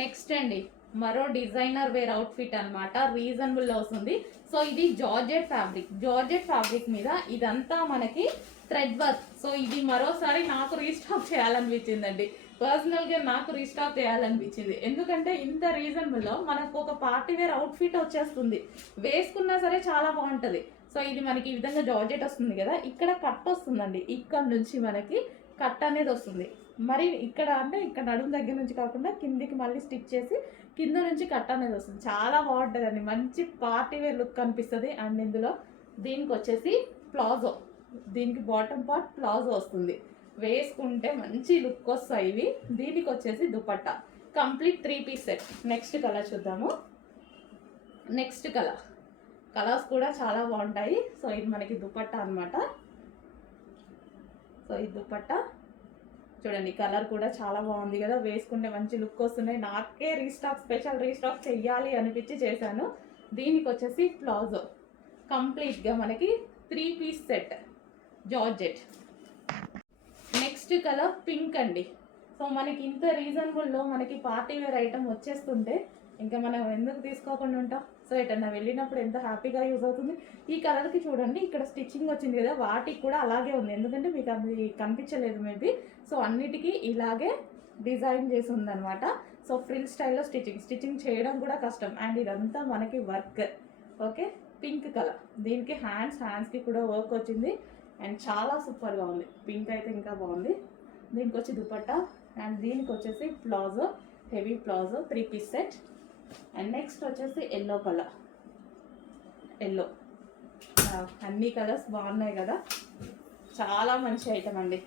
Next అండి మరో designer wear outfit అనమాట. రీజనబుల్ లో వస్తుంది. సో ఇది జార్జెట్ ఫ్యాబ్రిక్ మీద ఇదంతా మనకి థ్రెడ్ వర్క్. సో ఇది మరోసారి నాకు రీస్టాక్ చేయాలనిపించిందండి. పర్సనల్గా నాకు రీస్టాక్ చేయాలనిపించింది. ఎందుకంటే ఇంత రీజనబుల్లో మనకు ఒక పార్టీ వేర్ అవుట్ఫిట్ వచ్చేస్తుంది, వేసుకున్నా సరే చాలా బాగుంటుంది. సో ఇది మనకి ఈ విధంగా జార్జెట్ వస్తుంది కదా, ఇక్కడ కట్ వస్తుందండి. ఇక్కడ నుంచి మనకి కట్ అనేది వస్తుంది. మరి ఇక్కడ అంటే ఇక్కడ నడుము దగ్గర నుంచి కాకుండా కిందికి మళ్ళీ స్టిచ్ చేసి కింద నుంచి కట్ అనేది వస్తుంది. చాలా బాగుంటుందండి, మంచి పార్టీ వేర్ లుక్ కనిపిస్తుంది. అండ్ ఇందులో దీనికి వచ్చేసి ప్లాజో, దీనికి బాటమ్ పార్ట్ ప్లాజో వస్తుంది, వేసుకుంటే మంచి లుక్ వస్తాయి ఇవి. దీనికి వచ్చేసి dupatta, complete 3 piece set. Next colour చూద్దాము. నెక్స్ట్ కలర్స్ కూడా చాలా బాగుంటాయి. సో ఇది మనకి దుపట్టా అనమాట. సో ఈ దుపట్టా చూడండి, కలర్ కూడా చాలా బాగుంది కదా, వేసుకుంటే మంచి లుక్ వస్తున్నాయి. నాకే స్పెషల్ రీస్టాక్ చెయ్యాలి అనిపించి చేశాను. దీనికి వచ్చేసి ప్లాజో, కంప్లీట్గా మనకి 3 piece set georgette. Next colour pink అండి. సో మనకి ఇంత రీజనబుల్లో మనకి పార్టీ వేర్ ఐటమ్ వచ్చేస్తుంటే ఇంకా మనం ఎందుకు తీసుకోకుండా ఉంటాం. సో ఎటన్నా వెళ్ళినప్పుడు ఎంత హ్యాపీగా యూజ్ అవుతుంది. ఈ కలర్కి చూడండి, ఇక్కడ స్టిచ్చింగ్ వచ్చింది కదా, వాటికి కూడా అలాగే ఉంది. ఎందుకంటే మీకు అది కనిపించలేదు మేబీ. సో అన్నిటికీ ఇలాగే డిజైన్ చేసి ఉందనమాట. సో ఫ్రిల్ స్టైల్లో స్టిచ్చింగ్ చేయడం కూడా కష్టం. అండ్ ఇదంతా మనకి వర్క్. Okay, pink colour. దీనికి హ్యాండ్స్కి కూడా వర్క్ వచ్చింది. అండ్ చాలా సూపర్గా ఉంది. పింక్ అయితే ఇంకా బాగుంది. దీనికి వచ్చి దుపట్టా, అండ్ దీనికి వచ్చేసి palazzo, heavy palazzo 3 piece set. And next వచ్చేసి ఎల్లో కలర్. అన్ని కలర్స్ బాగున్నాయి కదా, చాలా మంచి ఐటమ్ అండి,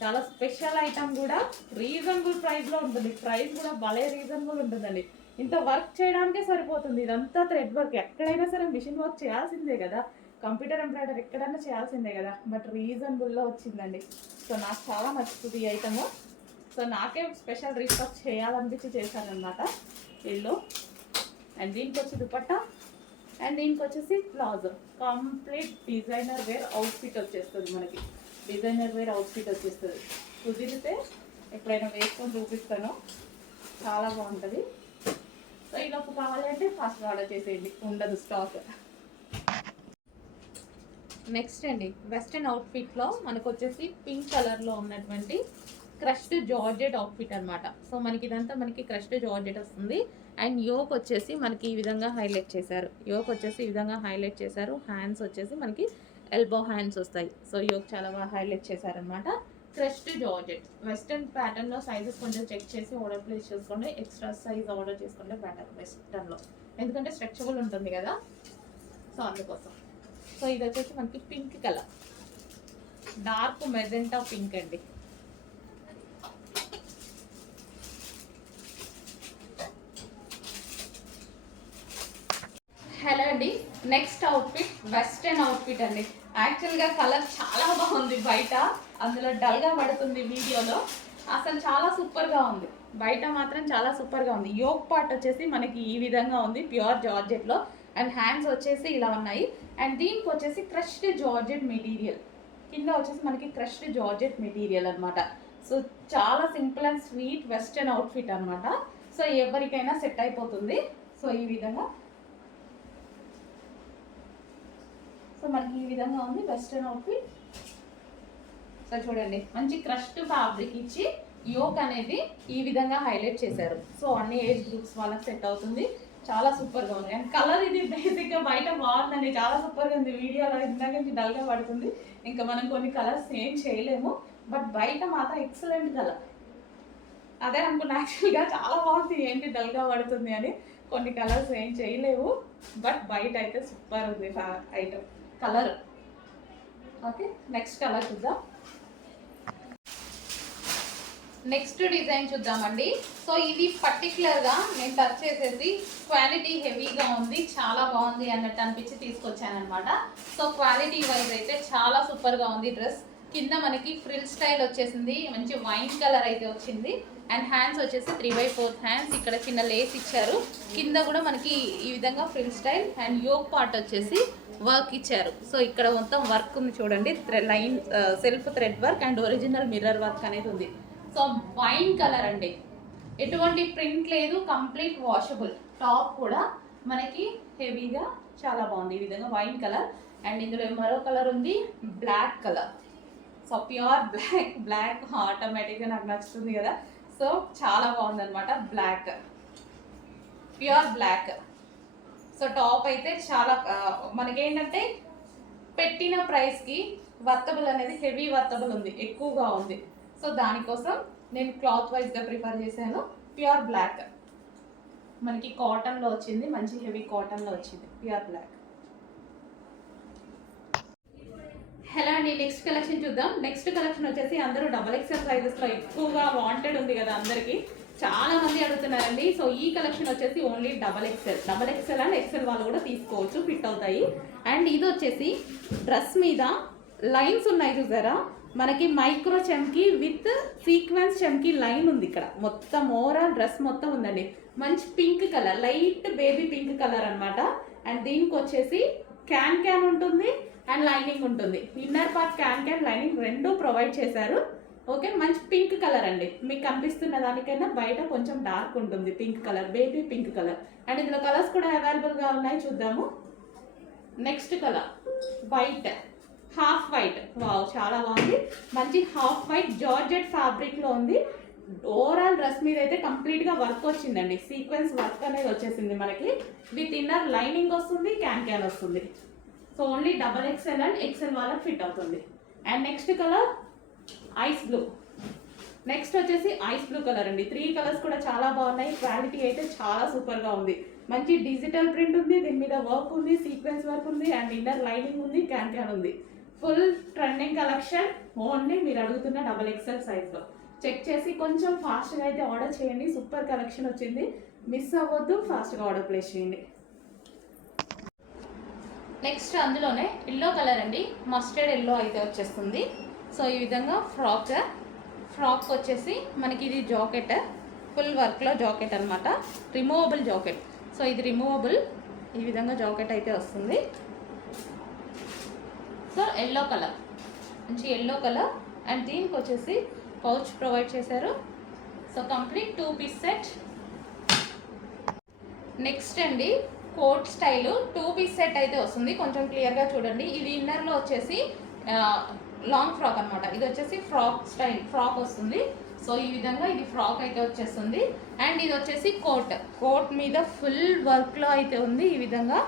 చాలా స్పెషల్ ఐటమ్ కూడా. రీజనబుల్ ప్రైస్లో ఉంటుంది. ప్రైస్ కూడా భలే రీజనబుల్ ఉంటుందండి. ఇంత వర్క్ చేయడానికే సరిపోతుంది. ఇదంతా థ్రెడ్ వర్క్. ఎక్కడైనా సరే మిషన్ వర్క్ చేయాల్సిందే కదా, కంప్యూటర్ ఎంబ్రాయిడరీ ఎక్కడైనా చేయాల్సిందే కదా, బట్ రీజనబుల్లో వచ్చిందండి. సో నాకు చాలా నచ్చుతుంది ఈ ఐటమ్. సో నాకే స్పెషల్ రీస్టాక్ చేయాలనిపించి చేశానమాట ఎల్లో. అండ్ దీనికి వచ్చి దుపట్టా, అండ్ దీనికి వచ్చేసి palazzo. Complete designer wear outfit వచ్చేస్తుంది మనకి. కుదిరితే ఎప్పుడైనా వేసుకొని చూపిస్తాను, చాలా బాగుంటుంది. సో ఈలోపు కావాలంటే ఫాస్ట్ ఆర్డర్ చేసేయండి, ఉండదు స్టాక్. నెక్స్ట్ అండి వెస్ట్రన్ అవుట్ఫిట్లో మనకు వచ్చేసి పింక్ కలర్లో ఉన్నటువంటి క్రష్డ్ జార్జెట్ అవుట్ఫిట్ అనమాట. సో మనకి ఇదంతా మనకి క్రష్డ్ జార్జెట్ వస్తుంది. అండ్ యోక్ వచ్చేసి మనకి ఈ విధంగా హైలైట్ చేశారు. హ్యాండ్స్ వచ్చేసి మనకి ఎల్బో హ్యాండ్స్ వస్తాయి. సో యోక్ చాలా బాగా హైలైట్ చేశారనమాట. క్రష్డ్ జార్జెట్ వెస్ట్రన్ ప్యాటర్న్లో సైజెస్ కొంచెం చెక్ చేసి ఆర్డర్ ప్లేస్ చేసుకోండి. ఎక్స్ట్రా సైజ్ ఆర్డర్ చేసుకుంటే బెటర్ వెస్ట్రన్లో, ఎందుకంటే స్ట్రెచబుల్ ఉంటుంది కదా, సో అందుకోసం. సో ఇది వచ్చేసి మనకి pink colour, dark magenta pink అండి. హలో అండి, నెక్స్ట్ అవుట్ఫిట్ వెస్టర్న్ అవుట్ఫిట్ అండి. యాక్చువల్గా కలర్ చాలా బాగుంది బయట, అందులో డల్గా పడుతుంది వీడియోలో. అసలు చాలా సూపర్గా ఉంది, బయట మాత్రం చాలా సూపర్గా ఉంది. యోక్ పార్ట్ వచ్చేసి మనకి ఈ విధంగా ఉంది, ప్యూర్ జార్జెట్లో. అండ్ హ్యాండ్స్ వచ్చేసి ఇలా ఉన్నాయి. అండ్ దీనికి వచ్చేసి క్రష్డ్ జార్జెట్ మెటీరియల్, కింద వచ్చేసి మనకి క్రష్డ్ జార్జెట్ మెటీరియల్ అనమాట. సో చాలా simple and sweet western outfit అనమాట. సో ఎవరికైనా సెట్ అయిపోతుంది. సో ఈ విధంగా, సో మనకి ఈ విధంగా ఉంది వెస్టర్న్ అవుట్ఫిట్. సో చూడండి, మంచి క్రష్డ్ ఫ్యాబ్రిక్ ఇచ్చి యోక్ అనేది ఈ విధంగా హైలైట్ చేశారు. సో అన్ని ఏజ్ గ్రూప్స్ వాళ్ళకి సెట్ అవుతుంది. చాలా సూపర్గా ఉంది. అండ్ కలర్ ఇది బేసిక్గా బయట బాగుందండి, చాలా సూపర్గా ఉంది. వీడియోలో ఇందాక నుంచి డల్గా పడుతుంది, ఇంకా మనం కొన్ని కలర్స్ ఏం చేయలేము. బట్ బయట మాత్రం ఎక్సలెంట్ కలర్. అదే అనుకున్నా యాక్చువల్గా, చాలా బాగుంది, ఏంటి డల్గా పడుతుంది అని. కొన్ని కలర్స్ ఏం చేయలేవు, బట్ బయట అయితే సూపర్ ఉంది item colour. Okay, next colour చూద్దాం. నెక్స్ట్ డిజైన్ చూద్దామండి. సో ఇది పర్టికులర్గా నేను టచ్ చేసేసి క్వాలిటీ హెవీగా ఉంది, చాలా బాగుంది అన్నట్టు అనిపించి తీసుకొచ్చాను అనమాట. సో క్వాలిటీ వైజ్ అయితే చాలా సూపర్గా ఉంది డ్రెస్. కింద మనకి ఫ్రిల్ స్టైల్ వచ్చేసింది, మంచి వైన్ కలర్ అయితే వచ్చింది. అండ్ హ్యాండ్స్ వచ్చేసి 3/4 హ్యాండ్స్, ఇక్కడ చిన్న లేస్ ఇచ్చారు. కింద కూడా మనకి ఈ విధంగా frill style. And yoke part వచ్చేసి వర్క్ ఇచ్చారు. సో ఇక్కడ మొత్తం వర్క్ ఉంది చూడండి, line self thread work and original mirror work అనేది ఉంది. సో వైన్ కలర్ అండి, ఎటువంటి ప్రింట్ లేదు, కంప్లీట్ వాషబుల్. టాప్ కూడా మనకి హెవీగా చాలా బాగుంది. ఈ విధంగా వైన్ కలర్ అండ్ ఇందులో మరో కలర్ ఉంది black colour. So pure black ఆటోమేటిక్గా నాకు నచ్చుతుంది కదా. సో చాలా బాగుంది అనమాట. Black, pure black. So top అయితే చాలా మనకేంటంటే పెట్టిన ప్రైస్కి వర్తబుల్ అనేది హెవీ వర్తబుల్ ఉంది, ఎక్కువగా ఉంది. సో దానికోసం నేను క్లాత్ వైజ్గా ప్రిఫర్ చేశాను. ప్యూర్ బ్లాక్ మనకి కాటన్లో వచ్చింది, మంచి హెవీ కాటన్లో వచ్చింది ప్యూర్ బ్లాక్. హలో అండి, నెక్స్ట్ కలెక్షన్ చూద్దాం. నెక్స్ట్ కలెక్షన్ వచ్చేసి అందరూ XXL సైజెస్లో ఎక్కువగా వాంటెడ్ ఉంది కదా అందరికీ, చాలా మంది అడుగుతున్నారండి. సో ఈ కలెక్షన్ వచ్చేసి ఓన్లీ XXL అండ్ XL వాళ్ళు కూడా తీసుకోవచ్చు, ఫిట్ అవుతాయి. అండ్ ఇది వచ్చేసి డ్రెస్ మీద లైన్స్ ఉన్నాయి చూసారా, మనకి మైక్రో చెమ్కి విత్ సీక్వెన్స్ చెమ్కి లైన్ ఉంది ఇక్కడ. మొత్తం ఓవరాల్ డ్రెస్ మొత్తం ఉందండి. మంచి pink colour, light baby pink colour అనమాట. అండ్ దీనికి వచ్చేసి క్యాన్ ఉంటుంది అండ్ లైనింగ్ ఉంటుంది. ఇన్నర్ పార్ట్ క్యాన్ లైనింగ్ రెండు ప్రొవైడ్ చేశారు. ఓకే, మంచి పింక్ కలర్ అండి. మీకు కనిపిస్తున్న దానికైనా బయట కొంచెం డార్క్ ఉంటుంది pink colour, baby pink colour. And ఇందులో కలర్స్ కూడా అవైలబుల్గా ఉన్నాయి, చూద్దాము. Next colour white, half white. Wow, చాలా బాగుంది. మంచి హాఫ్ వైట్ జార్జెట్ ఫ్యాబ్రిక్లో ఉంది. ఓవరాల్ డ్రెస్ మీద అయితే కంప్లీట్గా వర్క్ వచ్చిందండి, సీక్వెన్స్ వర్క్ అనేది వచ్చేసింది మనకి. విత్ ఇన్నర్ లైనింగ్ వస్తుంది, క్యాన్ వస్తుంది. So only XXL and XL వాళ్ళకి ఫిట్ అవుతుంది. And next colour ice blue. Next వచ్చేసి ఐస్ బ్లూ కలర్ అండి. 3 కలర్స్ కూడా చాలా బాగున్నాయి. క్వాలిటీ అయితే చాలా సూపర్గా ఉంది. మంచి డిజిటల్ ప్రింట్ ఉంది, దీని మీద వర్క్ ఉంది, సీక్వెన్స్ వర్క్ ఉంది అండ్ ఇన్నర్ లైనింగ్ ఉంది, క్యాన్ ఉంది. Full trending collection. ఓన్లీ మీరు అడుగుతున్న XXL సైజ్లో. చెక్ చేసి కొంచెం ఫాస్ట్గా అయితే ఆర్డర్ చేయండి. సూపర్ కలెక్షన్ వచ్చింది, మిస్ అవ్వద్దు, ఫాస్ట్గా ఆర్డర్ ప్లేస్ చేయండి. నెక్స్ట్ అందులోనే ఎల్లో కలర్ అండి, మస్టర్డ్ ఎల్లో అయితే వచ్చేస్తుంది. సో ఈ విధంగా ఫ్రాక్ వచ్చేసి మనకి ఇది జాకెట్, ఫుల్ వర్క్లో జాకెట్ అనమాట, రిమూవబుల్ జాకెట్. సో ఇది రిమూవబుల్, ఈ విధంగా జాకెట్ అయితే వస్తుంది. సో ఎల్లో కలర్, మంచి ఎల్లో కలర్. అండ్ దీనికి వచ్చేసి పౌచ్ ప్రొవైడ్ చేశారు. So complete 2 piece set. Next అండి కోట్ స్టైల్ 2 పీస్ సెట్ అయితే వస్తుంది. కొంచెం క్లియర్గా చూడండి. ఇది ఇన్నర్లో వచ్చేసి లాంగ్ ఫ్రాక్ అనమాట. ఇది వచ్చేసి ఫ్రాక్ స్టైల్ ఫ్రాక్ వస్తుంది. సో ఈ విధంగా ఇది ఫ్రాక్ అయితే వచ్చేస్తుంది. అండ్ ఇది వచ్చేసి కోట్ మీద ఫుల్ వర్క్లో అయితే ఉంది. ఈ విధంగా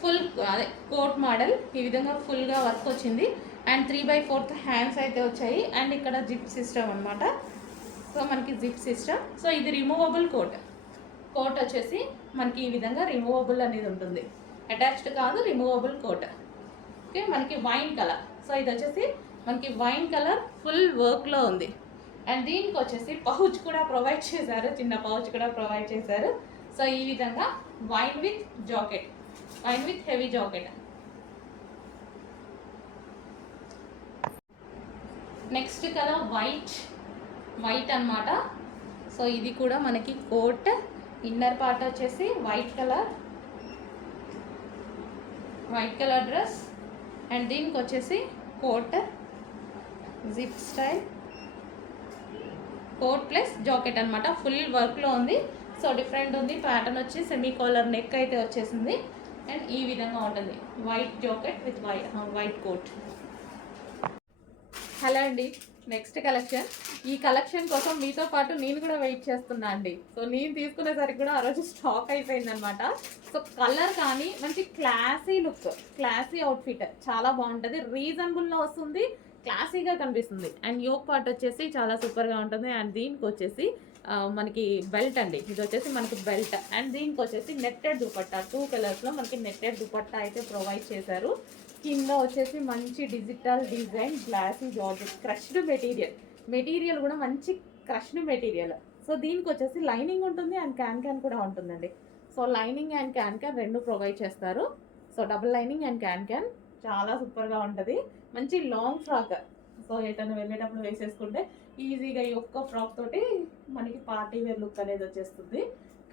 ఫుల్ అదే కోట్ మోడల్, ఈ విధంగా ఫుల్గా వర్క్ వచ్చింది. అండ్ 3/4 హ్యాండ్స్ అయితే వచ్చాయి. అండ్ ఇక్కడ జిప్ సిస్టమ్ అనమాట. సో మనకి జిప్ సిస్టమ్. సో ఇది రిమూవబుల్ కోట్ వచ్చేసి మనకి ఈ విధంగా రిమూవబుల్ అనేది ఉంటుంది, అటాచ్డ్ కాదు, రిమూవబుల్ కోట్. ఓకే, మనకి వైన్ కలర్. సో ఇది వచ్చేసి మనకి వైన్ కలర్ ఫుల్ వర్క్లో ఉంది. అండ్ దీనికి వచ్చేసి పౌచ్ కూడా ప్రొవైడ్ చేశారు, చిన్న పౌచ్ కూడా ప్రొవైడ్ చేశారు. సో ఈ విధంగా wine with jacket, wine with heavy jacket. Next colour white అన్నమాట. సో ఇది కూడా మనకి కోట్, ఇన్నర్ పార్ట్ వచ్చేసి వైట్ కలర్ డ్రెస్. అండ్ దీనికి వచ్చేసి coat, zip style coat plus jacket అనమాట, ఫుల్ వర్క్లో ఉంది. సో డిఫరెంట్ ఉంది. ప్యాటర్న్ వచ్చి సెమీ కాలర్ నెక్ అయితే వచ్చేసింది. అండ్ ఈ విధంగా ఉంటుంది, white jacket with white coat. Hello అండి, నెక్స్ట్ కలెక్షన్. ఈ కలెక్షన్ కోసం మీతో పాటు నేను కూడా వెయిట్ చేస్తున్నా అండి. సో నేను తీసుకునేసరికి కూడా ఆ రోజు స్టాక్ అయిపోయింది అనమాట. సో కలర్ కానీ మంచి క్లాసీ లుక్, క్లాసీ అవుట్ఫిట్ చాలా బాగుంటుంది. రీజనబుల్లో వస్తుంది, క్లాసీగా కనిపిస్తుంది. అండ్ యోక్ పార్ట్ వచ్చేసి చాలా సూపర్గా ఉంటుంది. అండ్ దీనికి వచ్చేసి మనకి బెల్ట్ అండి, ఇది వచ్చేసి మనకి బెల్ట్. అండ్ దీనికి వచ్చేసి నెట్టెడ్ దుపట్టా, 2 కలర్స్లో మనకి నెట్టెడ్ దుపట్టా అయితే ప్రొవైడ్ చేశారు. కింద వచ్చేసి మంచి digital design, glossy georgette, crushed material కూడా మంచి క్రష్డ్ మెటీరియల్. సో దీనికి వచ్చేసి లైనింగ్ ఉంటుంది అండ్ క్యాన్ కూడా ఉంటుందండి. సో లైనింగ్ అండ్ క్యాన్ రెండు ప్రొవైడ్ చేస్తారు. So double lining and can చాలా సూపర్గా ఉంటుంది. మంచి లాంగ్ ఫ్రాక్, సో ఎటైనా వెళ్ళేటప్పుడు వేసేసుకుంటే ఈజీగా ఈ ఒక్క ఫ్రాక్ తోటి మనకి పార్టీ వేర్ లుక్ అనేది వచ్చేస్తుంది.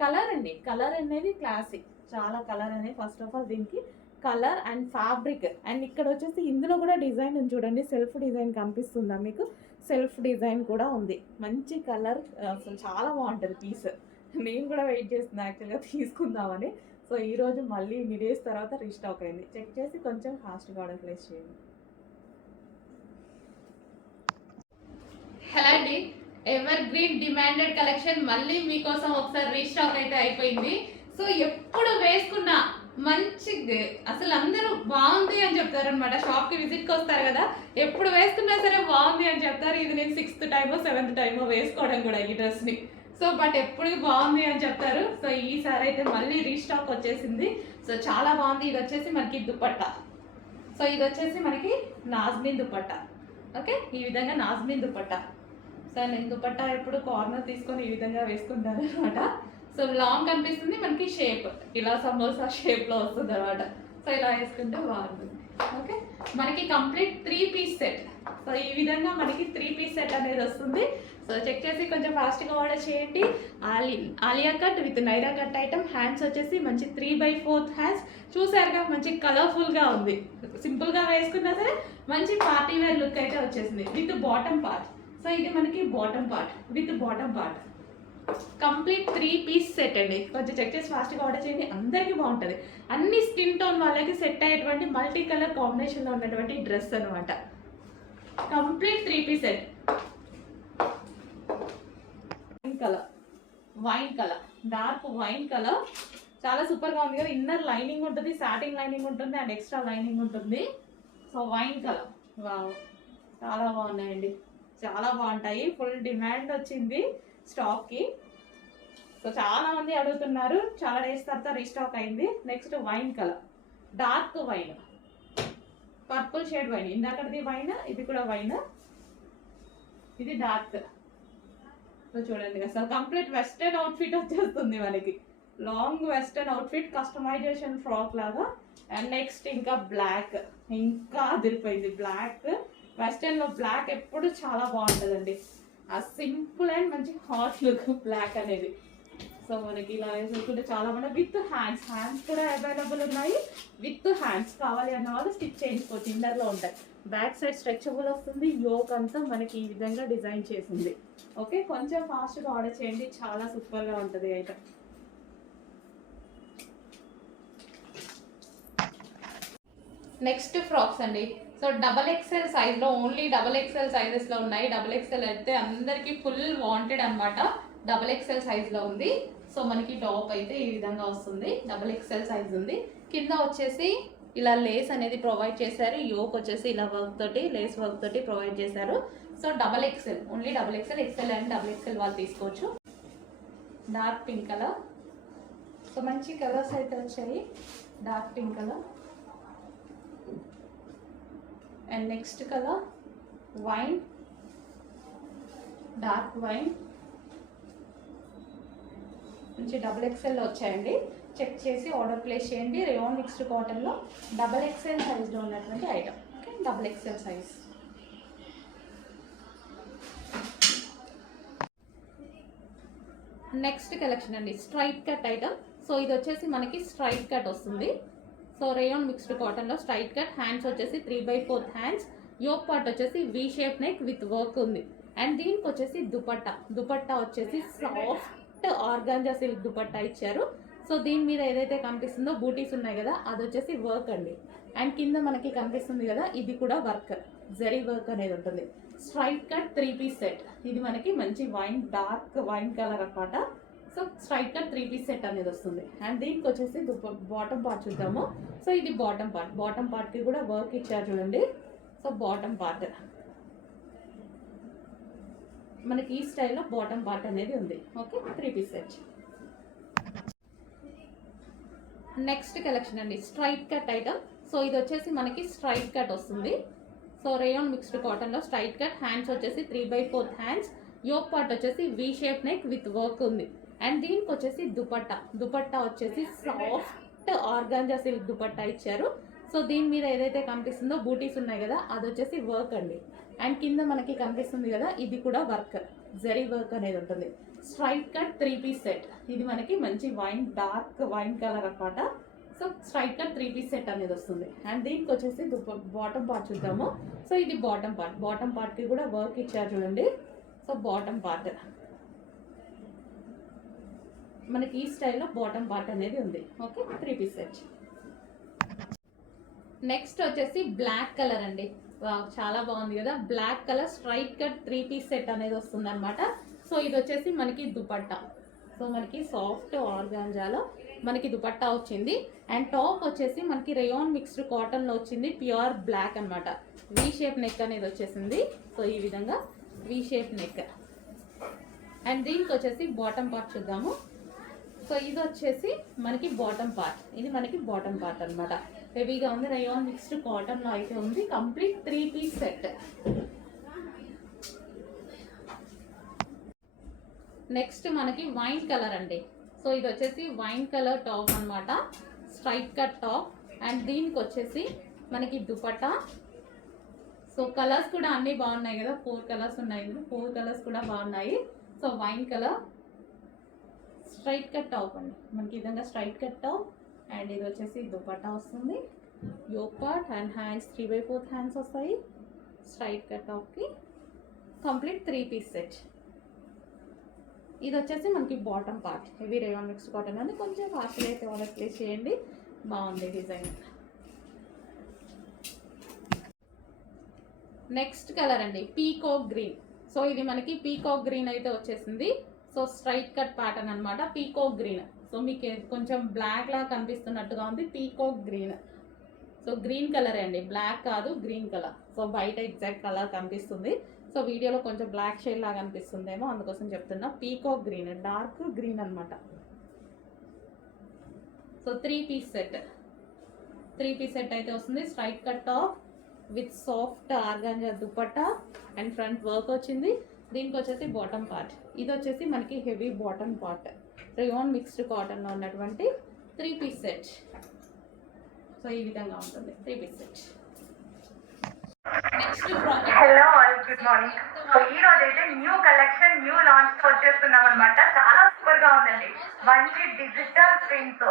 కలర్ అండి, కలర్ అనేది క్లాసిక్, చాలా కలర్ అనేది. ఫస్ట్ ఆఫ్ ఆల్ దీనికి కలర్ అండ్ ఫ్యాబ్రిక్. అండ్ ఇక్కడ వచ్చేసి ఇందులో కూడా డిజైన్ ఉంది చూడండి, సెల్ఫ్ డిజైన్ కనిపిస్తుందా మీకు? సెల్ఫ్ డిజైన్ కూడా ఉంది. మంచి కలర్, అసలు చాలా బాగుంటుంది పీస్. నేను కూడా వెయిట్ చేస్తున్నా యాక్చువల్గా తీసుకుందామని. సో ఈరోజు మళ్ళీ ఇన్ని డేస్ తర్వాత రీస్టాక్ అయింది. చెక్ చేసి కొంచెం ఫాస్ట్గా ఆర్డర్ ప్లేస్ చేయండి. హలో అండి, ఎవర్ గ్రీన్ డిమాండెడ్ కలెక్షన్ మళ్ళీ మీకోసం ఒకసారి రీస్టాక్ అయితే అయిపోయింది. సో ఎప్పుడు వేసుకున్నా మంచి, అసలు అందరూ బాగుంది అని చెప్తారు అనమాట. షాప్కి విజిట్కి వస్తారు కదా, ఎప్పుడు వేసుకున్నా సరే బాగుంది అని చెప్తారు. ఇది నేను 6th టైమో 7th టైమో వేసుకోవడం కూడా ఈ డ్రెస్ని. సో బట్ ఎప్పుడు బాగుంది అని చెప్తారు. సో ఈసారి అయితే మళ్ళీ రీస్టాక్ వచ్చేసింది. సో చాలా బాగుంది. ఇది వచ్చేసి మనకి దుపట్టా. సో ఇది వచ్చేసి మనకి నాజ్మిన్ దుపట్టా. ఓకే, ఈ విధంగా నాజ్మిన్ దుపట్టా. సో నేను దుపట్టా ఎప్పుడు కార్నర్ తీసుకొని ఈ విధంగా వేసుకుంటాను అనమాట. సో లాంగ్ కనిపిస్తుంది, మనకి షేప్ ఇలా సమోసా షేప్లో వస్తుంది అనమాట. సో ఇలా వేసుకుంటే బాగుంటుంది. ఓకే, మనకి కంప్లీట్ 3 పీస్ సెట్. సో ఈ విధంగా మనకి 3 పీస్ సెట్ అనేది వస్తుంది. సో చెక్ చేసి కొంచెం ఫాస్ట్గా ఆర్డర్ చేయండి. Alia cut with Naira cut item. Hands వచ్చేసి మంచి 3/4 హ్యాండ్స్. చూసారుగా, మంచి కలర్ఫుల్గా ఉంది. సింపుల్గా వేసుకున్నా సరే మంచి పార్టీ వేర్ లుక్ అయితే వచ్చేసింది విత్ బాటమ్ పార్ట్. సో ఇది మనకి bottom part with bottom part. Complete 3 piece set అండి. కొంచెం చెక్ చేసి ఫాస్ట్గా ఆర్డర్ చేయండి. అందరికీ బాగుంటుంది. అన్ని స్కిన్ టోన్ వాళ్ళకి సెట్ అయ్యేటువంటి మల్టీ కలర్ కాంబినేషన్లో ఉన్నటువంటి డ్రెస్ అనమాట. Complete 3 piece set. Wine colour, dark wine colour, చాలా సూపర్గా ఉంది కదా. ఇన్నర్ లైనింగ్ ఉంటుంది, సాటిన్ లైనింగ్ ఉంటుంది అండ్ ఎక్స్ట్రా లైనింగ్ ఉంటుంది. సో వైన్ కలర్, వావ్, చాలా బాగున్నాయండి, చాలా బాగుంటాయి. ఫుల్ డిమాండ్ వచ్చింది స్టాక్కి. సో చాలా మంది అడుగుతున్నారు, చాలా డేస్ తర్వాత రీస్టాక్ అయింది. Next wine colour, dark wine, purple shade wine. ఇందాకది వైన్, ఇది కూడా వైన్, ఇది డార్క్. సో చూడండి, అసలు కంప్లీట్ వెస్టర్న్ అవుట్ఫిట్ వచ్చేస్తుంది మనకి. Long western outfit, customisation frock లాగా. అండ్ నెక్స్ట్ ఇంకా బ్లాక్, ఇంకా అదిరిపోయింది బ్లాక్. వెస్టర్న్లో బ్లాక్ ఎప్పుడు చాలా బాగుంటుందండి. ఆ సింపుల్ అండ్ మంచి హాట్ లుక్ బ్లాక్ అనేది. సో మనకి ఇలా వేసుకుంటే చాలా బాగుంది. విత్ హ్యాండ్స్, హ్యాండ్స్ కూడా అవైలబుల్ ఉన్నాయి. విత్ హ్యాండ్స్ కావాలి అన్న వాళ్ళు స్టిచ్ చేయించుకోవచ్చు, ఇండర్లో ఉంటాయి. బ్యాక్ సైడ్ స్ట్రెచబుల్ వస్తుంది. యోక్ అంతా మనకి ఈ విధంగా డిజైన్ చేసింది. ఓకే, కొంచెం ఫాస్ట్గా ఆర్డర్ చేయండి, చాలా సూపర్గా ఉంటుంది అయితే. నెక్స్ట్ ఫ్రాక్స్ అండి. సో XXL సైజ్లో, ఓన్లీ XXL సైజెస్లో ఉన్నాయి. XXL అయితే అందరికీ ఫుల్ వాంటెడ్ అనమాట. XXL సైజ్లో ఉంది. సో మనకి టాప్ అయితే ఈ విధంగా వస్తుంది. XXL సైజ్ ఉంది. కింద వచ్చేసి ఇలా లేస్ అనేది ప్రొవైడ్ చేశారు. యోక్ వచ్చేసి ఇలా వర్క్ తోటి, లేస్ వర్క్ తోటి ప్రొవైడ్ చేశారు. So XXL, only XXL, XL and XXL వాళ్ళు తీసుకోవచ్చు. Dark pink colour. సో మంచి కలర్స్ అయితే వచ్చాయి. Dark pink colour and next colour wine, dark wine. మంచి XXL వచ్చాయండి. చెక్ చేసి ఆర్డర్ ప్లేస్ చేయండి. రేయాన్ మిక్స్డ్ కాటన్లో XXL సైజ్లో ఉన్నటువంటి item. Okay, XXL size. Next collection అండి, స్ట్రైట్ కట్ ఐటమ్. సో ఇది వచ్చేసి మనకి స్ట్రైట్ కట్ వస్తుంది. సో రేయాన్ మిక్స్డ్ కాటన్లో స్ట్రైట్ కట్. హ్యాండ్స్ వచ్చేసి 3/4 హ్యాండ్స్. యోక్ పార్ట్ వచ్చేసి V shape neck with work ఉంది. అండ్ దీనికి వచ్చేసి దుపట్టా వచ్చేసి సాఫ్ట్ ఆర్గాంజా సిల్క్ దుపట్టా ఇచ్చారు. సో దీని మీద ఏదైతే కనిపిస్తుందో బూటీస్ ఉన్నాయి కదా, అది వచ్చేసి వర్క్ అండి. అండ్ కింద మనకి కనిపిస్తుంది కదా, ఇది కూడా వర్క్, జరీ వర్క్ అనేది ఉంటుంది. Straight cut 3 piece set. ఇది మనకి మంచి వైన్, డార్క్ వైన్ కలర్ అనమాట. So straight cut 3 piece set అనేది వస్తుంది. అండ్ దీనికి వచ్చేసి బాటమ్ పార్ట్ చూద్దాము. సో ఇది బాటమ్ పార్ట్కి కూడా వర్క్ ఇచ్చారు చూడండి. సో బాటమ్ పార్ట్ మనకి ఈ స్టైల్లో బాటమ్ పార్ట్ అనేది ఉంది. Okay, 3 piece set. Next collection అండి, స్ట్రైట్ కట్ ఐటమ్. సో ఇది వచ్చేసి మనకి స్ట్రైట్ కట్ వస్తుంది. సో రేయాన్ మిక్స్డ్ కాటన్లో స్ట్రైట్ కట్. హ్యాండ్స్ వచ్చేసి 3/4 హ్యాండ్స్. యోక్ పార్ట్ వచ్చేసి V shape neck with work ఉంది. అండ్ దీనికి వచ్చేసి దుపట్టా వచ్చేసి సాఫ్ట్ ఆర్గాంజా సిల్క్ దుపట్టా ఇచ్చారు. సో దీని మీద ఏదైతే కనిపిస్తుందో బూటీస్ ఉన్నాయి కదా, అది వచ్చేసి వర్క్ అండి. అండ్ కింద మనకి కనిపిస్తుంది కదా, ఇది కూడా వర్క్, జరీ వర్క్ అనేది ఉంటుంది. Straight cut 3 piece set. ఇది మనకి మంచి వైన్, డార్క్ వైన్ కలర్ అనమాట. So straight cut 3 piece set అనేది వస్తుంది. అండ్ దీనికి వచ్చేసి బాటమ్ పార్ట్ చూద్దాము. సో ఇది బాటమ్ పార్ట్కి కూడా వర్క్ ఇచ్చారు చూడండి. సో బాటమ్ పార్ట్ మనకి ఈ స్టైల్లో బాటమ్ పార్ట్ అనేది ఉంది. Okay, 3 piece set. నెక్స్ట్ వచ్చేసి బ్లాక్ కలర్ అండి. చాలా బాగుంది కదా, black colour straight cut 3 piece set అనేది వస్తుంది అనమాట. సో ఇది వచ్చేసి మనకి దుపట్టా. సో మనకి సాఫ్ట్ ఆర్గాంజాలో మనకి దుపట్టా వచ్చింది. అండ్ టాప్ వచ్చేసి మనకి రేయాన్ మిక్స్డ్ కాటన్లో వచ్చింది, ప్యూర్ బ్లాక్ అనమాట. వీ షేప్ నెక్ అనేది వచ్చేసింది. సో ఈ విధంగా వీ షేప్ నెక్. అండ్ దీనికి వచ్చేసి బాటమ్ పార్ట్ చూద్దాము. సో ఇది వచ్చేసి మనకి బాటమ్ పార్ట్, ఇది మనకి బాటమ్ పార్ట్ అనమాట. హెవీగా ఉంది, రేయాన్ మిక్స్డ్ కాటన్లో అయితే ఉంది. Complete 3 piece set. నెక్స్ట్ మనకి వైన్ కలర్ అండి. సో ఇది వచ్చేసి వైన్ కలర్ టాప్ అనమాట, స్ట్రైట్ కట్ టాప్. అండ్ దీనికి వచ్చేసి మనకి దుపట్టా. సో కలర్స్ కూడా అన్నీ బాగున్నాయి కదా, 4 కలర్స్ ఉన్నాయి, 4 కలర్స్ కూడా బాగున్నాయి. So wine colour straight cut top అండి, మనకి ఈ విధంగా స్ట్రైట్ కట్ టాప్. అండ్ ఇది వచ్చేసి దుపట్టా వస్తుంది, yoke part and hands 3/4 hands వస్తాయి స్ట్రైట్ కట్ టాప్కి. Complete 3 piece set. ఇది వచ్చేసి మనకి bottom part, heavy rayon mixed cotton అని కొంచెం ఫాస్ట్గా అయితే ఆర్డర్ ప్లేస్ చేయండి, బాగుంది డిజైన్. నెక్స్ట్ కలర్ అండి పీకాక్ గ్రీన్. సో ఇది మనకి పీకాక్ గ్రీన్ అయితే వచ్చేసింది. సో స్ట్రైట్ కట్ ప్యాటర్న్ అనమాట, పీకాక్ గ్రీన్. సో మీకు కొంచెం బ్లాక్ లా కనిపిస్తున్నట్టుగా ఉంది, peacock green. So green colour అండి, బ్లాక్ కాదు గ్రీన్ కలర్. సో బయట ఎగ్జాక్ట్ కలర్ కనిపిస్తుంది, సో వీడియోలో కొంచెం బ్లాక్ షేడ్ లాగా అనిపిస్తుందేమో, అందుకోసం చెప్తున్నా. పీకాక్ గ్రీన్, డార్క్ గ్రీన్ అనమాట. So 3 piece set, 3 piece set అయితే వస్తుంది. Straight cut top with soft organza dupatta and front work వచ్చింది. దీనికి వచ్చేసి బాటమ్ పార్ట్, ఇది వచ్చేసి మనకి heavy bottom part, rayon mixed కాటన్లో ఉన్నటువంటి 3 పీస్ సెట్. సో ఈ విధంగా ఉంటుంది 3 piece set. Next hello all, good morning. So ఈ రోజు అయితే న్యూ కలెక్షన్ న్యూ లాంచ్ వచ్చేస్తున్నాం అనమాట. చాలా సూపర్ గా ఉందండి, మంచి డిజిటల్ ప్రింట్ తో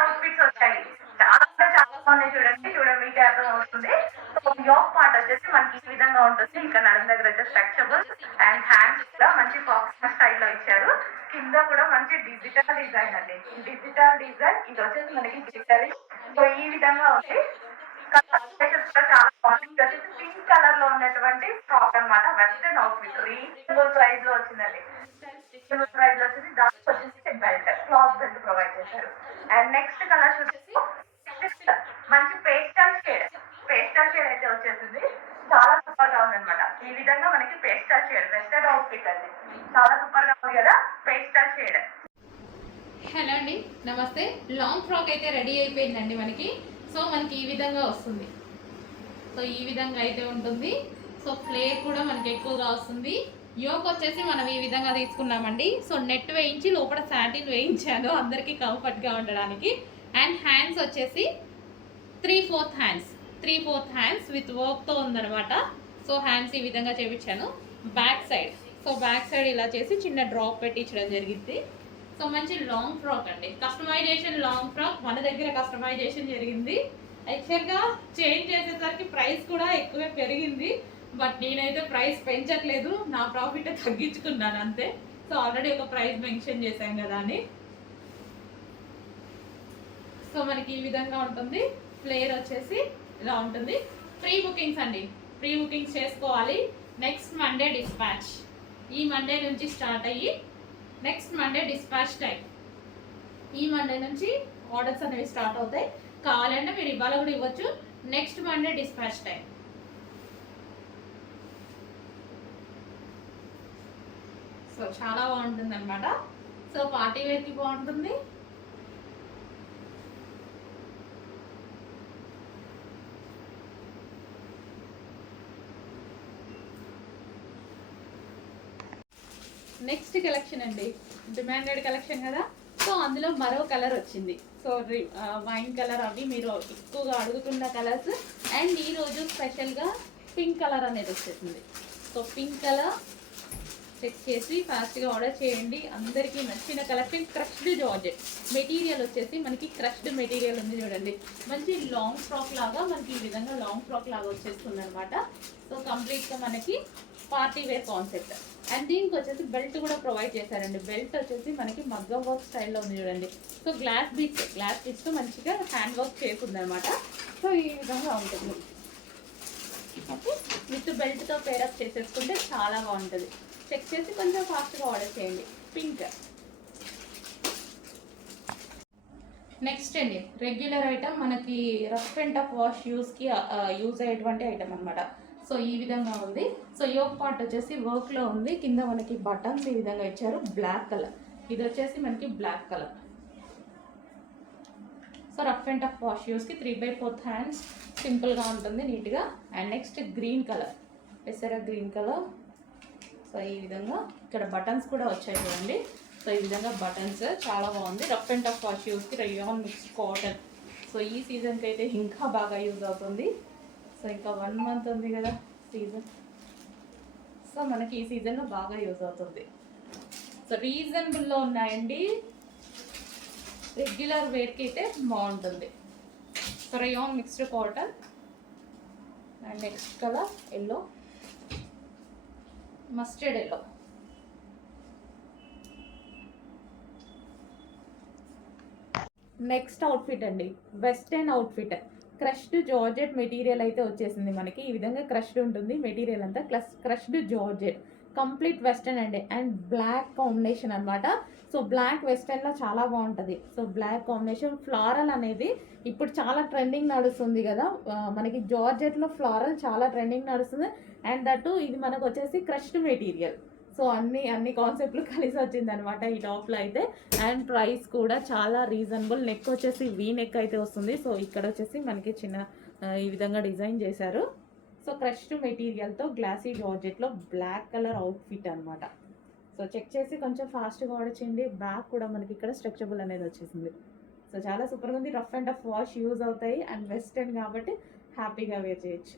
అవుట్ఫిట్స్ వచ్చాయి. చాలా బాగున్నాయి, చూడండి మీకే అర్థం అవుతుంది. సో యోక్ పార్ట్ వచ్చేసి మనకి ఈ విధంగా ఉంటుంది. ఇంకా నడుం దగ్గర వచ్చే స్ట్రక్చబుల్ అండ్ హ్యాండ్స్ కూడా మంచి ఫాక్స్ స్టైల్లో ఇచ్చారు. కింద కూడా మంచి డిజిటల్ డిజైన్ అండి, డిజిటల్ డిజైన్. ఇది వచ్చేసి మనకి డిజిటల్. సో ఈ విధంగా ఉంది. చాలా బాగుంది. వచ్చేసి పింక్ కలర్ లో ఉన్నటువంటి టాప్ అనమాట, వెస్టర్న్ అవుట్ఫిట్. రీజనబుల్ ప్రైస్ లో వచ్చిందండి, రీజనబుల్ ప్రైస్ లో వచ్చేసి దానికి వచ్చేసి బెల్ట్, క్లాత్ బెల్ట్ ప్రొవైడ్ చేశారు. అండ్ నెక్స్ట్ కలర్ వచ్చేసి మంచి పేస్టల్ షేడ్ అయితే వచ్చేసింది. చాలా సూపర్ గా ఉంది అనమాట. ఈ విధంగా మనకి పేస్టల్ షేడ్ వెస్టర్న్ అవుట్ఫిట్ అండి, చాలా సూపర్ గా ఉంది కదా పేస్టల్ షేడ్. హలో అండి, నమస్తే. లాంగ్ ఫ్రాక్ అయితే రెడీ అయిపోయిందండి మనకి. సో మనకి ఈ విధంగా వస్తుంది. సో ఈ విధంగా అయితే ఉంటుంది. సో ఫ్లేర్ కూడా మనకి ఎక్కువగా వస్తుంది. యోక్ వచ్చేసి మనం ఈ విధంగా తీసుకున్నామండి. సో నెట్ వేయించి లోపల శాటిన్ వేయించాను అందరికీ కంఫర్ట్గా ఉండడానికి. అండ్ హ్యాండ్స్ వచ్చేసి 3/4 హ్యాండ్స్ విత్ వర్క్తో ఉందనమాట. సో హ్యాండ్స్ ఈ విధంగా చేయించాను. బ్యాక్ సైడ్ ఇలా చేసి చిన్న డ్రాప్ పెట్టించడం జరిగింది. సో మంచి లాంగ్ ఫ్రాక్ అండి, కస్టమైజేషన్ లాంగ్ ఫ్రాక్. మన దగ్గర కస్టమైజేషన్ జరిగింది. యాక్చువల్గా చేంజ్ చేసేసరికి ప్రైస్ కూడా ఎక్కువే పెరిగింది, బట్ నేనైతే ప్రైస్ పెంచట్లేదు, నా ప్రాఫిట్ తగ్గించుకున్నాను అంతే. సో ఆల్రెడీ ఒక ప్రైస్ మెన్షన్ చేశాం కదా అని. సో మనకి ఈ విధంగా ఉంటుంది. ఫ్లేర్ వచ్చేసి ఇలా ఉంటుంది. ప్రీ బుకింగ్స్ అండి, ప్రీ బుకింగ్స్ చేసుకోవాలి. నెక్స్ట్ మండే డిస్పాచ్, ఈ మండే నుంచి స్టార్ట్ అయ్యి నెక్స్ట్ మండే డిస్పాచ్ టైం. ఈ మండే నుంచి ఆర్డర్స్ అనేవి స్టార్ట్ అవుతాయి. కావాలంటే మీరు ఇవాళ కూడా ఇవ్వచ్చు. Next Monday dispatch time. So చాలా బాగుంటుంది అనమాట. సో పార్టీ వేర్కి బాగుంటుంది. నెక్స్ట్ కలెక్షన్ అండి, డిమాండెడ్ కలెక్షన్ కదా. సో అందులో మరో కలర్ వచ్చింది. సో వైన్ కలర్, అవి మీరు ఎక్కువగా అడుగుతున్న కలర్స్. అండ్ ఈరోజు స్పెషల్గా పింక్ కలర్ అనేది వచ్చేసింది. సో పింక్ కలర్ చెక్ చేసి ఫాస్ట్గా ఆర్డర్ చేయండి. అందరికీ నచ్చిన కలెక్షన్ క్రష్డ్ జార్జెట్ మెటీరియల్ వచ్చేసి మనకి క్రష్డ్ మెటీరియల్ ఉంది చూడండి. మంచి లాంగ్ ఫ్రాక్ లాగా మనకి ఈ విధంగా లాంగ్ ఫ్రాక్ లాగా వచ్చేస్తుంది అనమాట. సో కంప్లీట్గా మనకి పార్టీ వేర్ కాన్సెప్ట్. అండ్ దీనికి వచ్చేసి బెల్ట్ కూడా ప్రొవైడ్ చేశారండి. బెల్ట్ వచ్చేసి మనకి మగ్గం వర్క్ స్టైల్లో ఉంది చూడండి. సో గ్లాస్ బీట్స్తో మంచిగా హ్యాండ్ వర్క్ చేసింది అనమాట. సో ఈ విధంగా ఉంటుంది. ఓకే, విత్ బెల్ట్తో పేరప్ చేసేసుకుంటే చాలా బాగుంటుంది. చెక్ చేసి కొంచెం ఫాస్ట్గా ఆర్డర్ చేయండి. పింక్. నెక్స్ట్ అండి రెగ్యులర్ ఐటమ్, మనకి రఫ్ అండ్ టఫ్ వాష్ యూస్కి యూజ్ అయ్యేటువంటి ఐటమ్ అనమాట. సో ఈ విధంగా ఉంది. సో యోక్ పార్ట్ వచ్చేసి వర్క్లో ఉంది. కింద మనకి బటన్స్ ఈ విధంగా ఇచ్చారు, బ్లాక్ కలర్. ఇది వచ్చేసి మనకి black colour. So rough and tough wash యూస్కి 3/4 హ్యాండ్స్, సింపుల్గా ఉంటుంది నీట్గా. అండ్ నెక్స్ట్ గ్రీన్ కలర్, పెసర గ్రీన్ కలర్. సో ఈ విధంగా ఇక్కడ బటన్స్ కూడా వచ్చాయి చూడండి. సో ఈ విధంగా బటన్స్ చాలా బాగుంది. రఫ్ అండ్ టఫ్ వాష్ యూస్కి రయాన్ మిక్స్ కాటన్. సో ఈ సీజన్కి అయితే ఇంకా బాగా యూజ్ అవుతుంది. సో ఇంకా 1 మంత్ ఉంది కదా సీజన్. సో మనకి ఈ సీజన్లో బాగా యూజ్ అవుతుంది. సో రీజనబుల్లో ఉన్నాయండి, రెగ్యులర్ వేర్కి అయితే బాగుంటుంది. So rayon mixed cotton. And next colour yellow, mustard yellow. Next outfit అండి, western outfit. Crushed georgette material అయితే వచ్చేసింది మనకి. ఈ విధంగా క్రష్డ్ ఉంటుంది మెటీరియల్ అంతా. క్రష్డ్ జార్జెట్ కంప్లీట్ వెస్టర్న్ అండి. అండ్ బ్లాక్ కాంబినేషన్ అనమాట. సో బ్లాక్ వెస్టర్న్లో చాలా బాగుంటుంది. సో బ్లాక్ కాంబినేషన్, ఫ్లారల్ అనేది ఇప్పుడు చాలా ట్రెండింగ్ నడుస్తుంది కదా మనకి. జార్జెట్లో ఫ్లారల్ చాలా ట్రెండింగ్ నడుస్తుంది. అండ్ దట్టు ఇది మనకు వచ్చేసి క్రష్డ్ మెటీరియల్. సో అన్ని కాన్సెప్ట్లు కలిసి వచ్చింది అనమాట ఈ టాప్లో అయితే. అండ్ ప్రైస్ కూడా చాలా రీజనబుల్. నెక్ వచ్చేసి వీ నెక్ అయితే వస్తుంది. సో ఇక్కడ వచ్చేసి మనకి చిన్న ఈ విధంగా డిజైన్ చేశారు. సో క్రష్డ్ మెటీరియల్తో గ్లాసీ జార్జెట్లో బ్లాక్ కలర్ అవుట్ఫిట్ అనమాట. సో చెక్ చేసి కొంచెం ఫాస్ట్గా ఆర్డర్ చేయండి. బ్యాక్ కూడా మనకి ఇక్కడ స్ట్రెచబుల్ అనేది వచ్చేసింది. సో చాలా సూపర్గా ఉంది. Rough and tough wash use అవుతాయి. అండ్ వెస్టర్న్ కాబట్టి హ్యాపీగా వేర్ చేయొచ్చు.